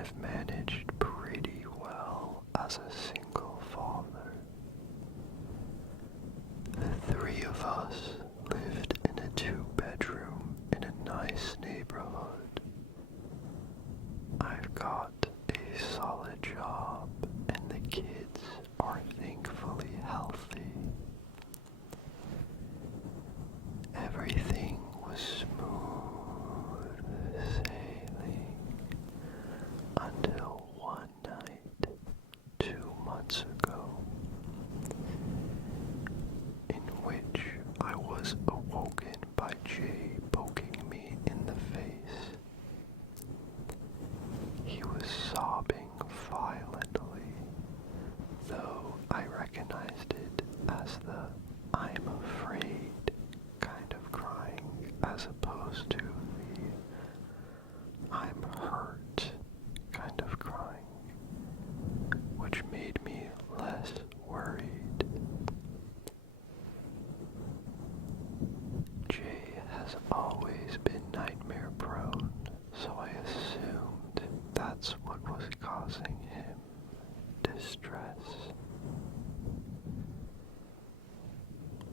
I've managed pretty well as a single father. The three of us lived in a two-bedroom in a nice neighborhood. I've got a solid job and the kids are thankfully healthy. Everything was smooth sailing until one night 2 months ago, in which I was awoken by Jay poking me in the face. He was sobbing violently, though I recognized it as the "I'm afraid" kind of crying, as opposed to the "I'm hurt" kind of crying, which made me less worried. Jay has always been nightmare prone, so I assumed that's what was causing him distress.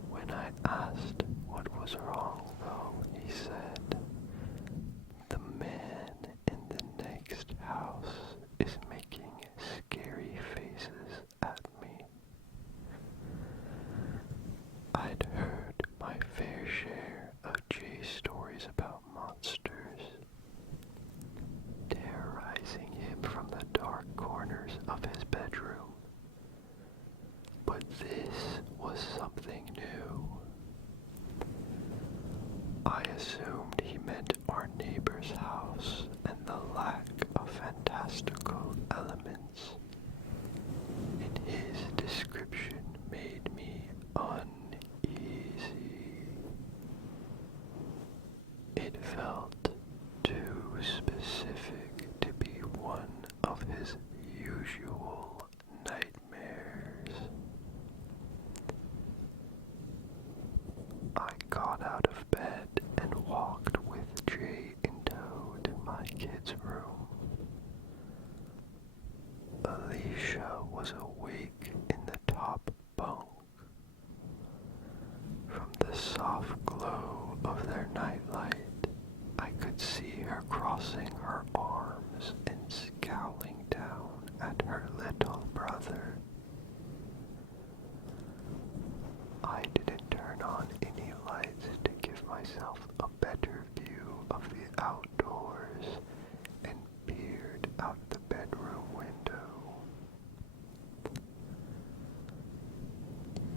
When I asked what was wrong, though, he said, "The man in the next house is making scary faces at me." I'd heard my fair share of Jay's stories about monsters, terrorizing him from the dark corners of his bedroom. But this was something new. I assumed he meant our neighbor's house and the lack of fantastical elements in his description made me uneasy. It felt too specific to be one of his usual nightmares. I got out of bed and walked with Jay in tow to my kid's room. Alicia was awake in the top bunk. From the soft glow of their nightlight, I could see her crossing her arms and scowling down at her little brother. I didn't turn on any lights to give myself a better view of the outdoors and peered out the bedroom window.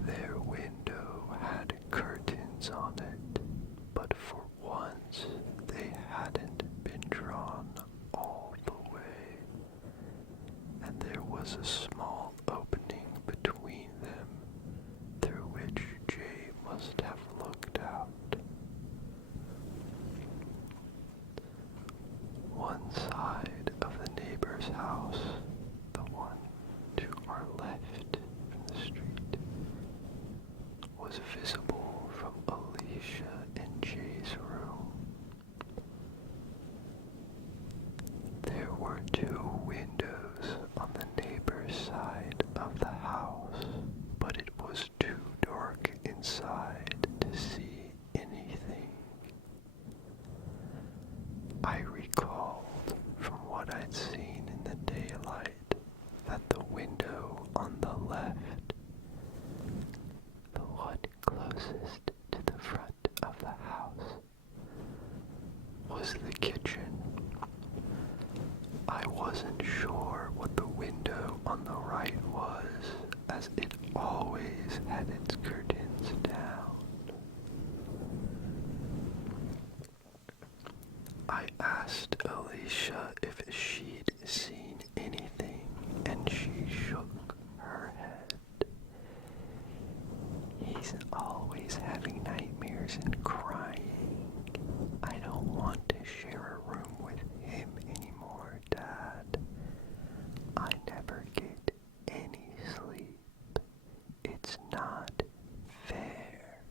Their window had curtains on it, but for once they hadn't been drawn all the way, and there was a small opening between them through which Jay must have looked out. One side of the neighbor's house, the one to our left from the street, was visible from Alicia and Jay's room. There were 2 windows on the neighbor's side of the house, but it was too dark inside to see anything. I recalled from what I'd seen in the daylight that the window on the left, the one closest to the front of the house, was the kitchen. I wasn't sure what the window on the right was, as it always had its curtains down. I asked Alicia if she'd seen anything, and she shook her head. "He's always having nightmares and crying. I don't want to share a room with him anymore, Dad. I never get any sleep. It's not fair."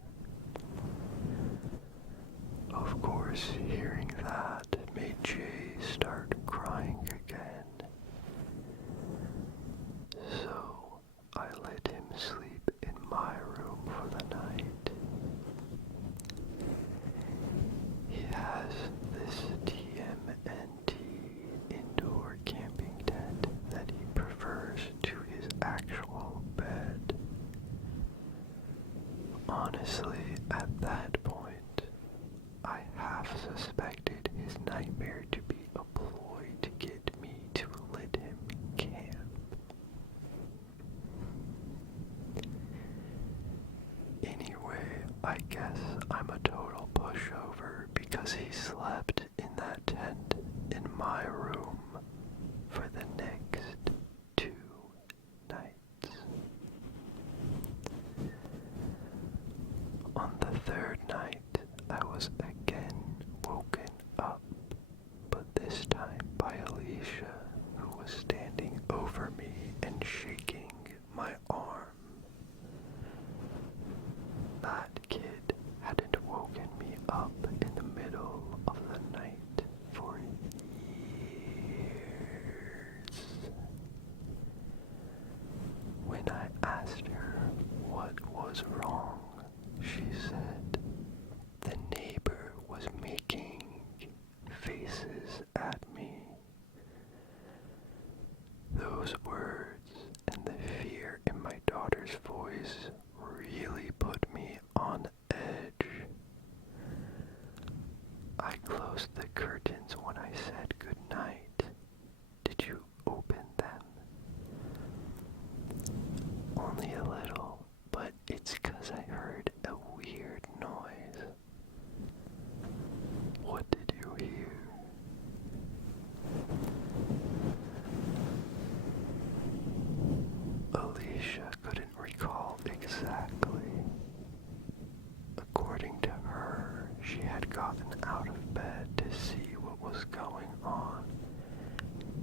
Of course, hearing that made Jay start actual bed. Honestly, at that point, I half suspected his nightmare to be a ploy to get me to let him camp. Anyway, I guess I'm a total pushover because he slept in that tent in my room for the next 2 nights. On the third night, I was again woken up, but this time by Alicia, who was standing over me and shaking my arm. That kid hadn't woken me up in the middle of the night for years. When I asked her what was wrong, she said the neighbor was making faces at me. Those words and the fear in my daughter's voice really put me on edge. I closed the curtains when I said goodnight. Did you open them? Only a little, but it's 'cause I heard a weird noise. What did you hear? Alicia couldn't recall exactly. According to her, she had gotten out of bed to see what was going on,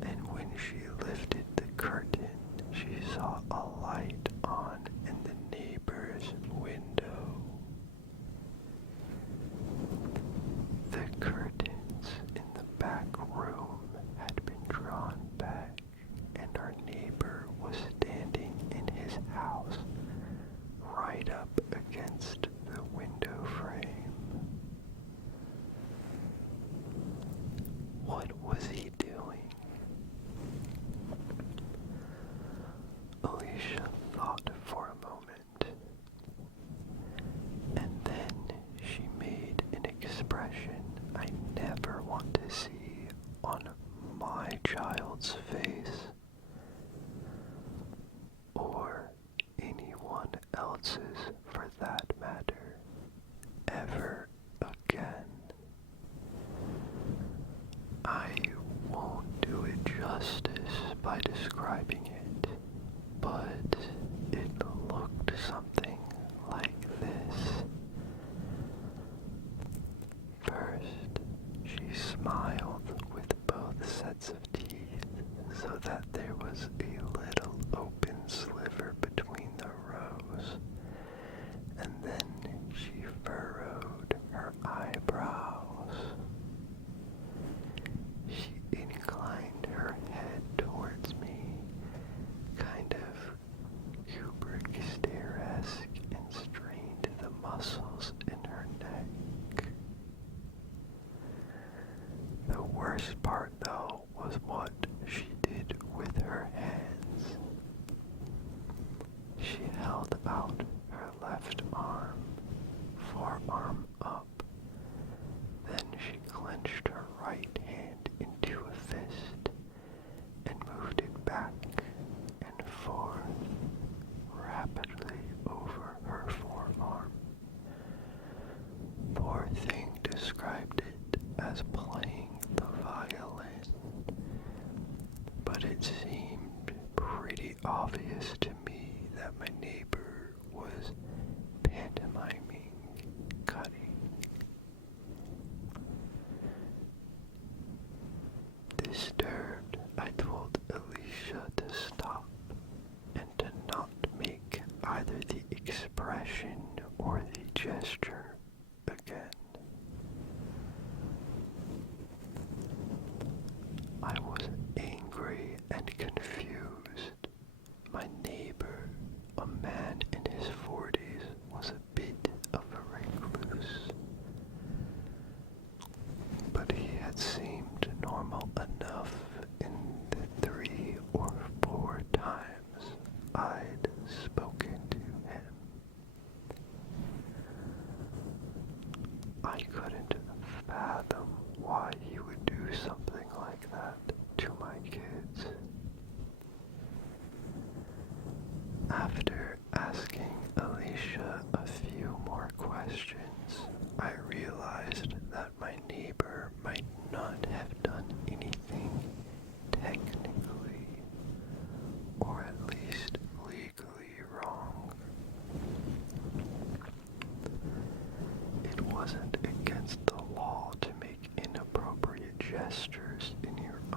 and when she lifted the curtain, she saw a light on in the neighbor's window. The curtains in the back room had been drawn back, and our neighbor was standing in his house right up against the window frame. What was he doing? Alicia thought for a moment, and then she made an expression I never want to see on my child's face, or anyone else's for that matter, ever again. I won't do it justice by describing it, but it looked something like this. First, she smiled with both sets of teeth so that there was a little open sliver between the rows, and then she furrowed her eyebrows. She inclined her head towards me, kind of Kubrick stare-esque, and strained the muscles in her neck. The worst part, though, was what she did with her hands. She held out her left arm, forearm up. Then she clenched her right hand into a fist and moved it back and forth rapidly over her forearm. Poor thing described it as playing the violin, but it seemed pretty obvious to me that my neighbor was pantomiming cutting. Disturbed, I told Alicia to stop and to not make either the expression or the gesture again. I was angry and confused. My neighbor, a man in his 40s, was a bit of a recluse, but he had seemed normal enough in the 3 or 4 times I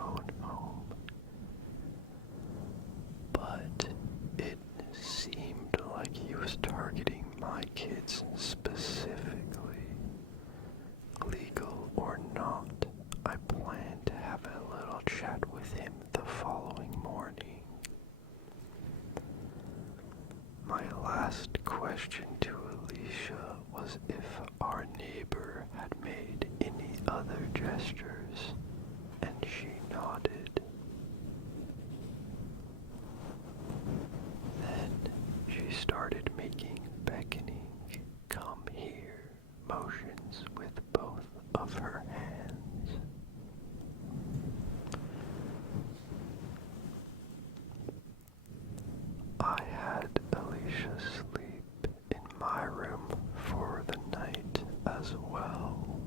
own home. But it seemed like he was targeting my kids specifically. Legal or not, I planned to have a little chat with him the following morning. My last question to Alicia was if our neighbor had made any other gestures, and she nodded. Then she started making beckoning, come here motions with both of her hands. I had Alicia sleep in my room for the night as well.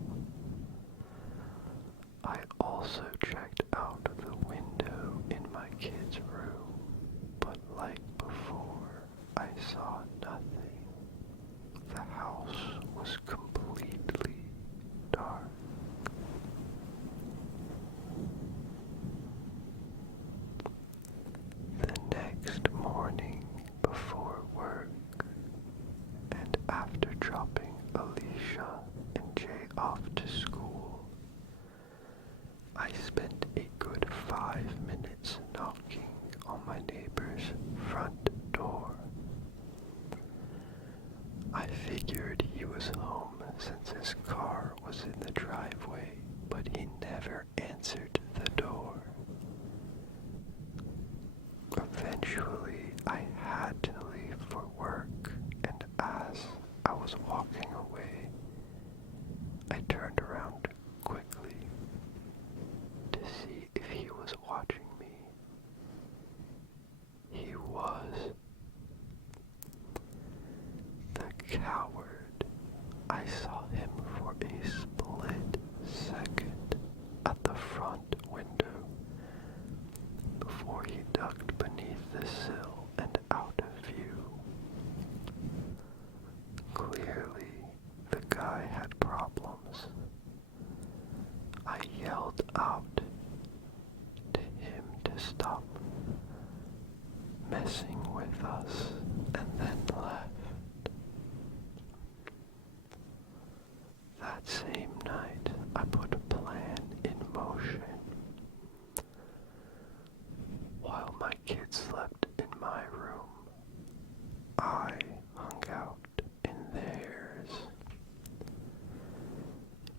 I also checked out the window in my kid's room, but like before, I saw nothing. The house was completely dark. The next morning before work, and after dropping Alicia and Jay off to school, I spent a good 5 minutes knocking on my neighbor's front door. I figured he was home since his car was in the driveway, but he never answered the door. Eventually, I had to leave for work, and as I was walking away, I turned around quickly to see if he was watching me. He was. The coward. I saw him for a split second at the front window before he ducked beneath the sill and out of view. Clearly, the guy had problems. I yelled out to him to stop messing with us and then left. That same night, I put a plan in motion. While my kids slept in my room, I hung out in theirs.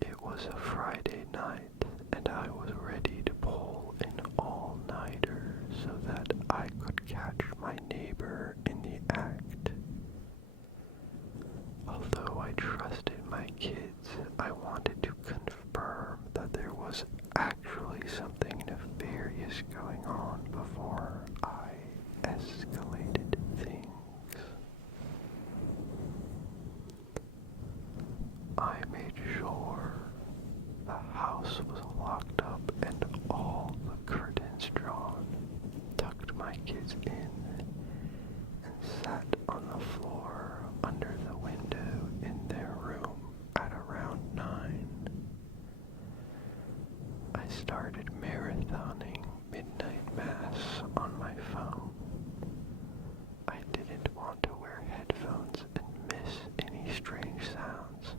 It was a Friday night, and I was ready to pull an all-nighter so that I could catch my neighbor in the act. Although I trusted my kids, I wanted to confirm that there was actually something nefarious going on before I escalated things. I made sure the house was locked up and all the curtains drawn, tucked my kids in, and sat on the floor under the window in their room at around 9. I started marathoning midnight mass on my phone. I didn't want to wear headphones and miss any strange sounds,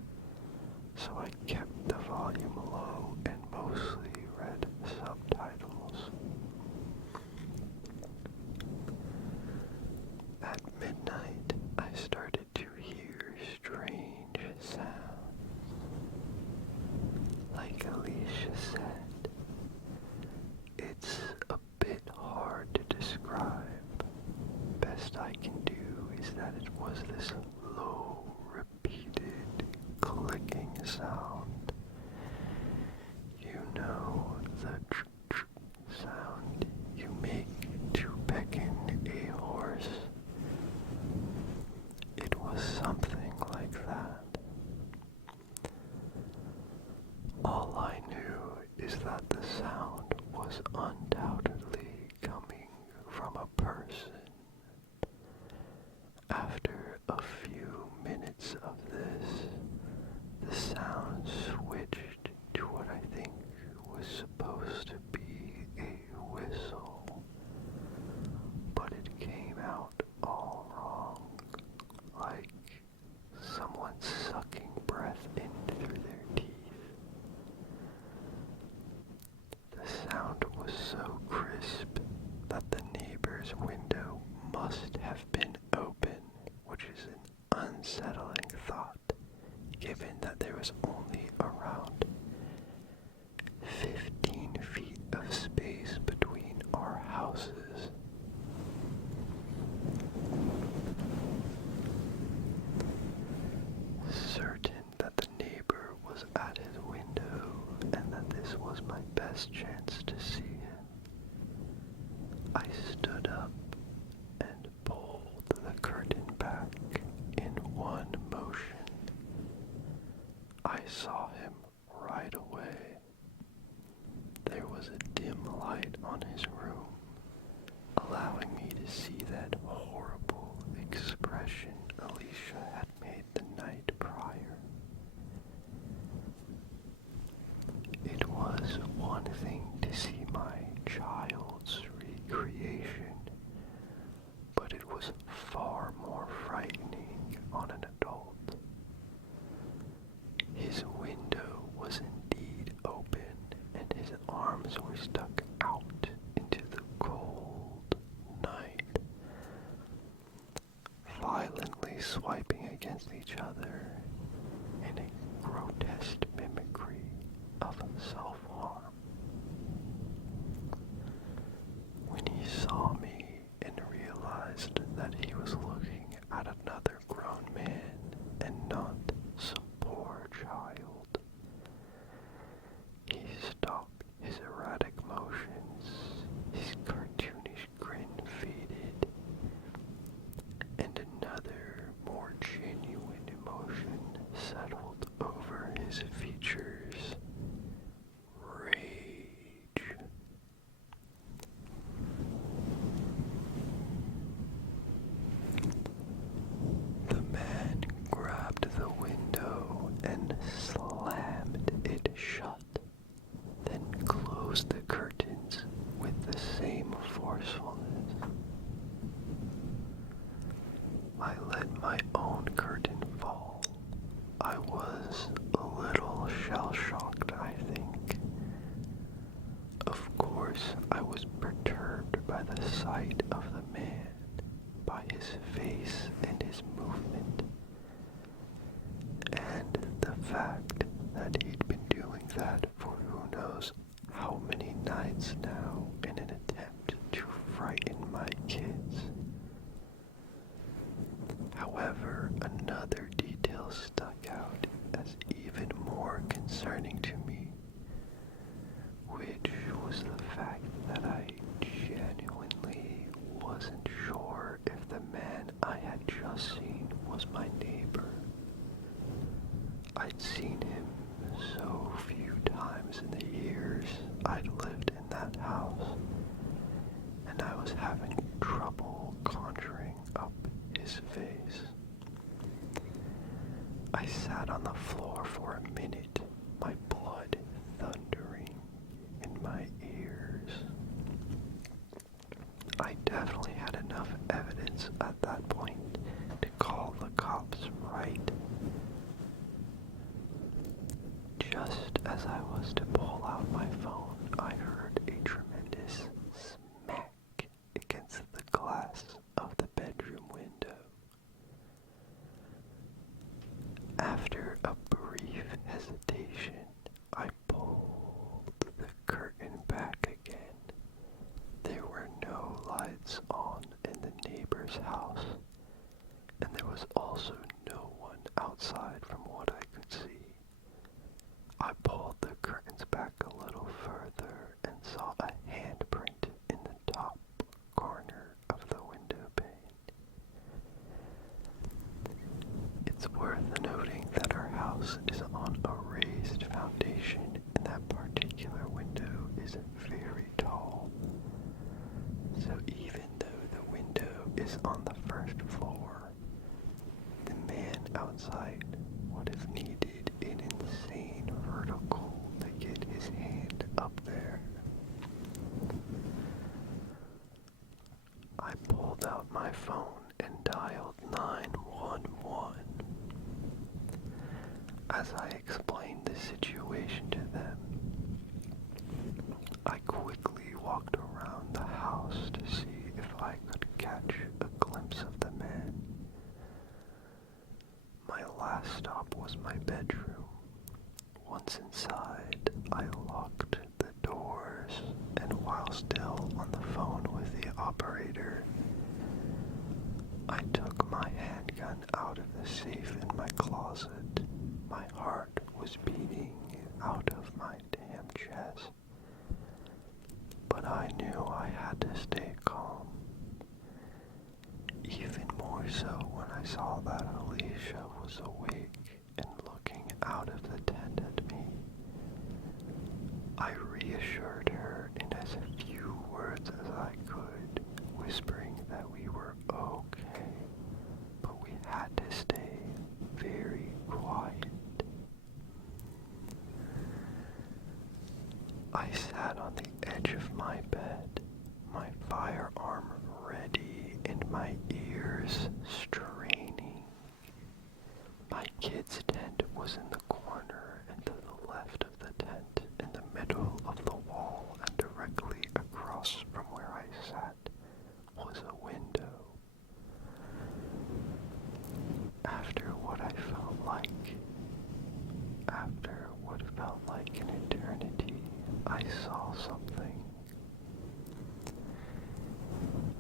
so I kept the volume low and mostly read subtitles. At midnight, I started to hear strange sounds. Like Alicia said, it's a bit hard to describe. Best I can do is that it was this low, repeated, clicking sound. You know, the sound you make to beckon a horse. It was something like that. All I knew is that the sound was undoubtedly coming from a person. After a few minutes of this, the sound switched to what I think was supposed to be a neighbor's window must have been open, which is an unsettling thought, given that there was only around 15 feet of space between our houses. Certain that the neighbor was at his window and that this was my best chance to see him, I stood up and pulled the curtain back in one motion. I saw him right away. There was a dim light on his room, allowing me to see that horrible expression Alicia had made the night prior. It was one thing to see my child's recreation, but it was far more frightening on an adult. His window was indeed open, and his arms were stuck out into the cold night, violently swiping against each other in a grotesque mimicry of self-harm. When he saw me and realized that he was looking at another grown man and not some poor child, he stopped his erratic motions, his cartoonish grin faded, and another, more genuine emotion settled over his features. Rage. The man grabbed the window and slammed it shut, then closed the curtains with the same forcefulness. I let my own curtain fall. I was a little shell-shocked, I think. Of course, I was perturbed by the sight of the man, by his face and his movement, and the fact that he'd been doing that for who knows how many nights now in an attempt to frighten my kids. However, another detail stuck out as even more concerning to me, which was the fact that I genuinely wasn't sure if the man I had just seen was my neighbor. I'd seen him so few times in the years I'd lived in that house, and I was having trouble conjuring up his face. I sat on the floor for a minute, my blood thundering in my ears. I definitely had enough evidence at that point to call the cops, right? Just as I was to pull out my phone, I heard a tremendous smack against the glass of the bedroom window. After a brief hesitation, I pulled the curtain back again. There were no lights on in the neighbor's house, and there was also no one outside from what I could see. I pulled the curtains back a little further and saw a handprint in the top corner of the window pane. It's worth noting that our house is on a raised foundation, and that particular window is very tall. So even though the window is on the first floor, the man outside would have needed an insane vertical to get his hand up there. I pulled out my phone and dialed 911. As I explained the situation to them, I quickly walked around the house to see if I Once inside, I locked the doors, and while still on the phone with the operator, I took my handgun out of the safe in my closet. My heart was beating out of my damn chest, but I knew I had to stay calm. Even more so when I saw that Alicia was awake and looking out of the tent at me. I reassured her in as few words as I could, whispering that we were okay, but we had to stay very quiet. I sat on the edge of my bed, my firearm ready and my ears straining. My kid's tent was in the corner, and to the left of the tent, in the middle of the wall and directly across from where I sat, was a window. After what felt like an eternity, I saw something.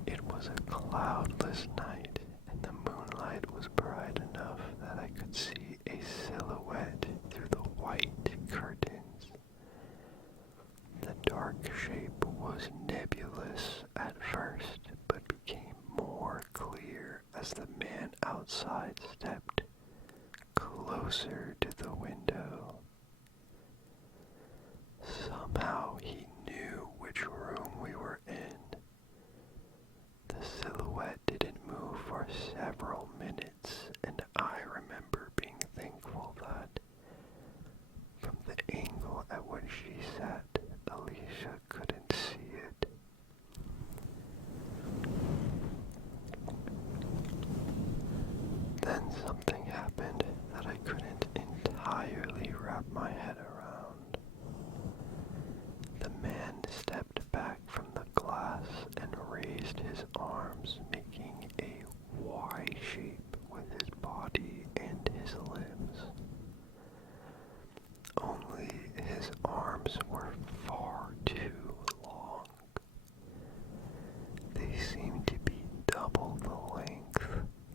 It was a cloudless night, and the moonlight was bright enough that I could see a silhouette through the white curtains. The dark shape was nebulous at first, but became more clear as the man outside stepped closer to the window. Somehow he knew which room we were in. The silhouette didn't move for several minutes, and I remember being thankful that, from the angle at which she sat, Alicia couldn't see it. Then something happened that I couldn't entirely wrap my head around. The man stepped back from the glass and raised his arms, making a Y shape with his body and his limbs. Only his arms were far too long. They seemed to be double the length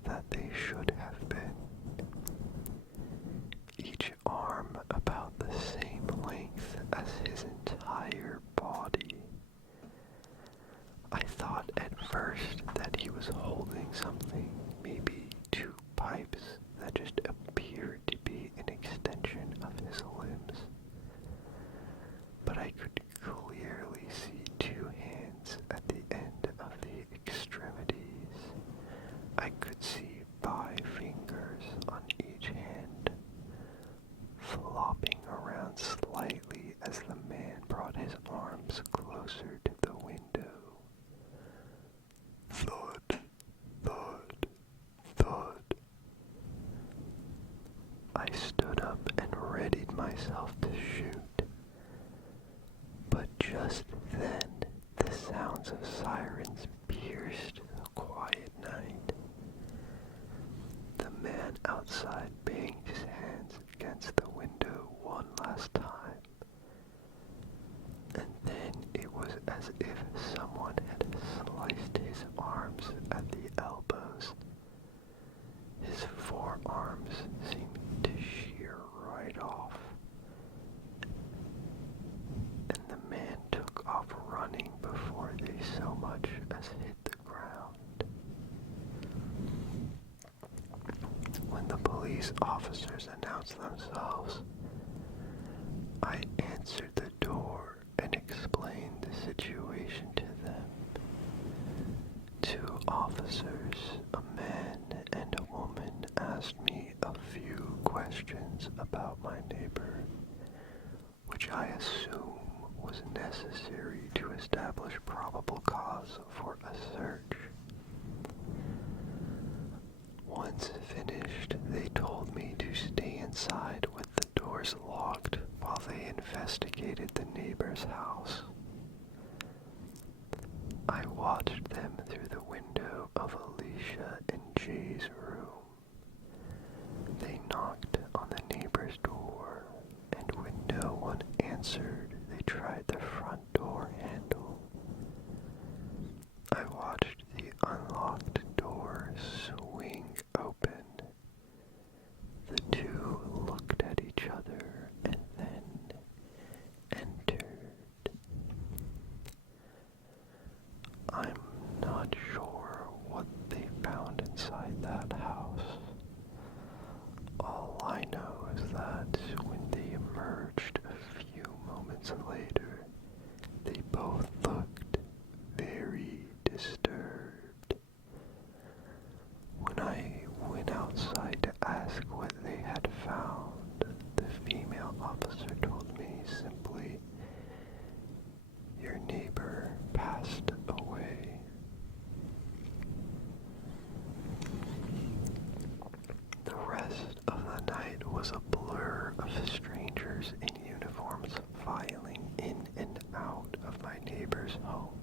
that they should have been. Each arm about the same length as his entire body. I thought at first that he was holding something, maybe two pipes that just appeared to be an extension of his limbs. But I could clearly see two hands at the end of the extremities. I could see 5 fingers on each hand, flopping around slightly as the man brought his arms closer to the window. Thud, thud, thud. I stood up and readied myself to shoot. But just then, the sounds of sirens pierced the quiet night. The man outside banged his hands against the window one last time. And then it was as if someone had sliced his arms at the elbows. His forearms seemed to shear right off. And the man took off running before they so much as hit the ground. When the police officers announced themselves, I answered the door and explained the situation to them. 2 officers, a man and a woman, asked me a few questions about my neighbor, which I assume was necessary to establish probable cause for a search. Once finished, they told me to stay inside with the doors locked while they investigated the neighbor's house. I watched them through the window of Alicia and Jay's room. They knocked on the neighbor's door, and when answered. They tried the front door handle. I watched the unlocked door swing open. The two looked at each other and then entered. I'm not sure what they found inside that house. All I know is that when they emerged a few moments later, they both looked very disturbed. When I went outside to ask what they had found, the female officer told me simply, "Your neighbor passed away." The rest of the night was a blur of strangers in uniforms filing in and out of my neighbor's home.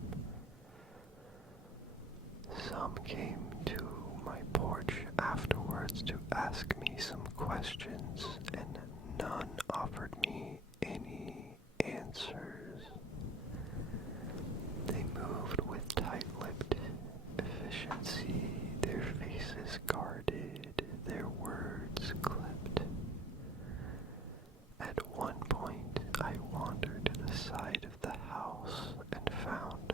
Some came to my porch afterwards to ask me some questions, and none offered me any answers. They moved with tight-lipped efficiency, their faces guarded, their words clipped. At one point, I wandered to the side of the house and found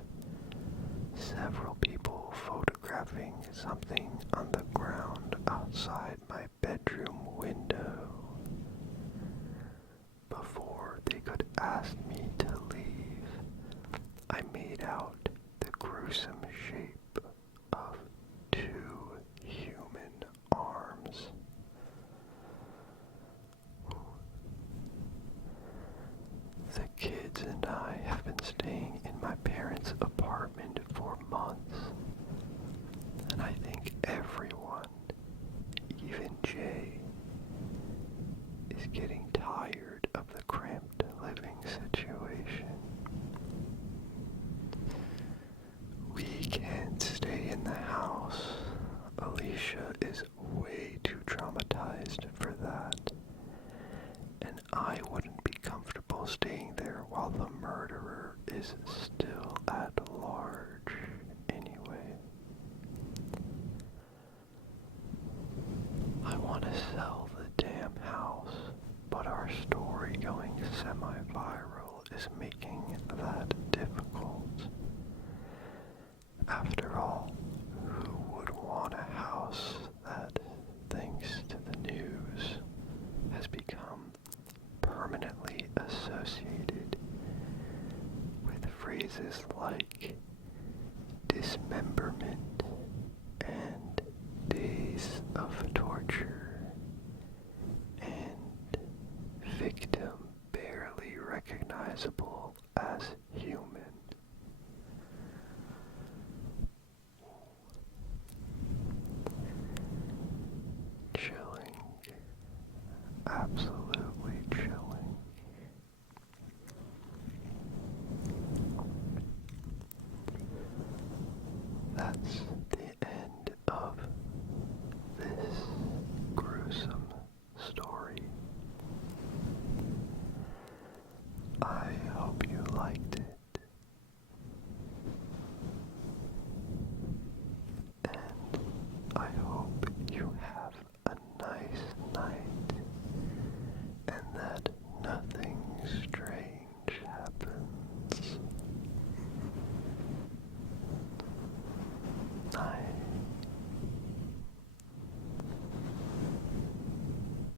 several people photographing something on the ground outside my bedroom window. Before they could ask me to leave, I made out the gruesome shape of two human arms. The kids and I have been staying in my parents' apartment for months, and I think everyone, even Jay, is getting tired of the cramped living situation. We can't stay in the house. Alicia is way too traumatized for that, and I wouldn't be comfortable staying there while the murderer is still at large anyway. I want to sell the damn house, but our story going semi-viral is making that difficult. After all, who would want a house that, thanks to the news, has become permanently associated with phrases like dismemberment and days of torture and victim barely recognizable as human? Chilling. Absolutely chilling. That's the end of this gruesome story. I hope you liked it.